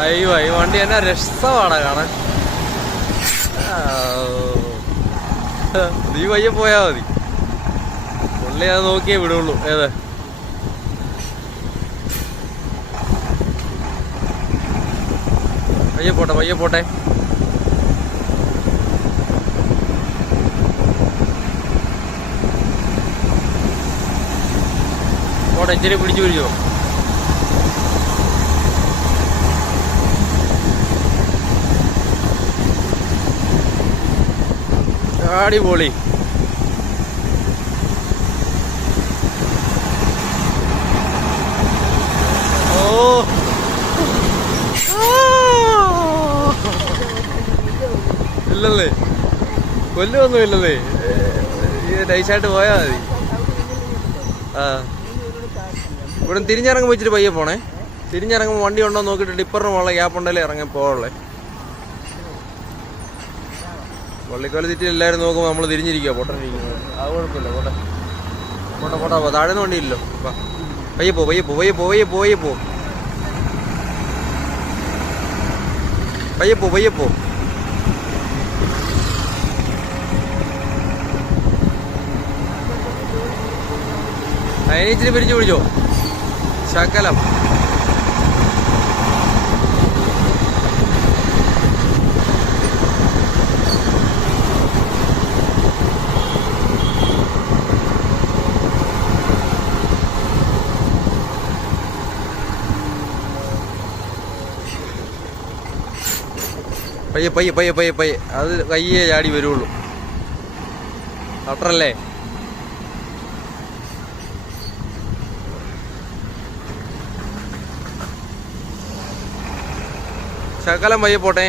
അയ്യോ ഈ വണ്ടി എന്നാ രസമാണ് കാണാൻ. നീ പയ്യെ പോയാ മതി, പുള്ളി അത് നോക്കിയേ വിടുള്ളൂ. ഏത് പയ്യെ പോട്ടെ പയ്യെ പോട്ടെ. പോട്ടെ, ഇച്ചിരി പിടിച്ചു പിടിച്ചോ. അടിപൊളി. ഓ ഇല്ലല്ലേ, കൊല്ലൊന്നും ഇല്ലല്ലേ, നൈസായിട്ട് പോയാ മതി. ആ ഇവിടെ തിരിഞ്ഞിറങ്ങുമ്പോൾ ഇച്ചിരി പയ്യെ പോണേ. തിരിഞ്ഞിറങ്ങുമ്പോൾ വണ്ടി ഉണ്ടോ നോക്കിയിട്ട് ടിപ്പറിന് മുകളിൽ ഗ്യാപ്പ് ഉണ്ടല്ലേ ഇറങ്ങി പോവുള്ളേ. വള്ളിക്കാല് തെറ്റി എല്ലാവരും നോക്കുമ്പോൾ നമ്മൾ തിരിഞ്ഞിരിക്കുക പൊട്ടനിരിക്കുന്നത്. അത് കുഴപ്പമില്ല, പോട്ടെ പോട്ടെ പോട്ടെ. താഴെന്ന് വണ്ടിയില്ലല്ലോ. പയ്യെ പോ പയ്യെ പോ പയ്യെ പോ പയ്യെ പോ പയ്യെ പോ പയ്യെ പോ പയ്യെ പോ. അതിനെ ഇച്ചിരി പിരിച്ചു പിടിച്ചോ ശകലം. പയ്യെ പയ്യെ പയ്യെ പയ്യെ പയ്യെ, അത് കയ്യേ ചാടി വരുള്ളൂ. അത്രല്ലേ. ശകലം പയ്യെ പോട്ടെ.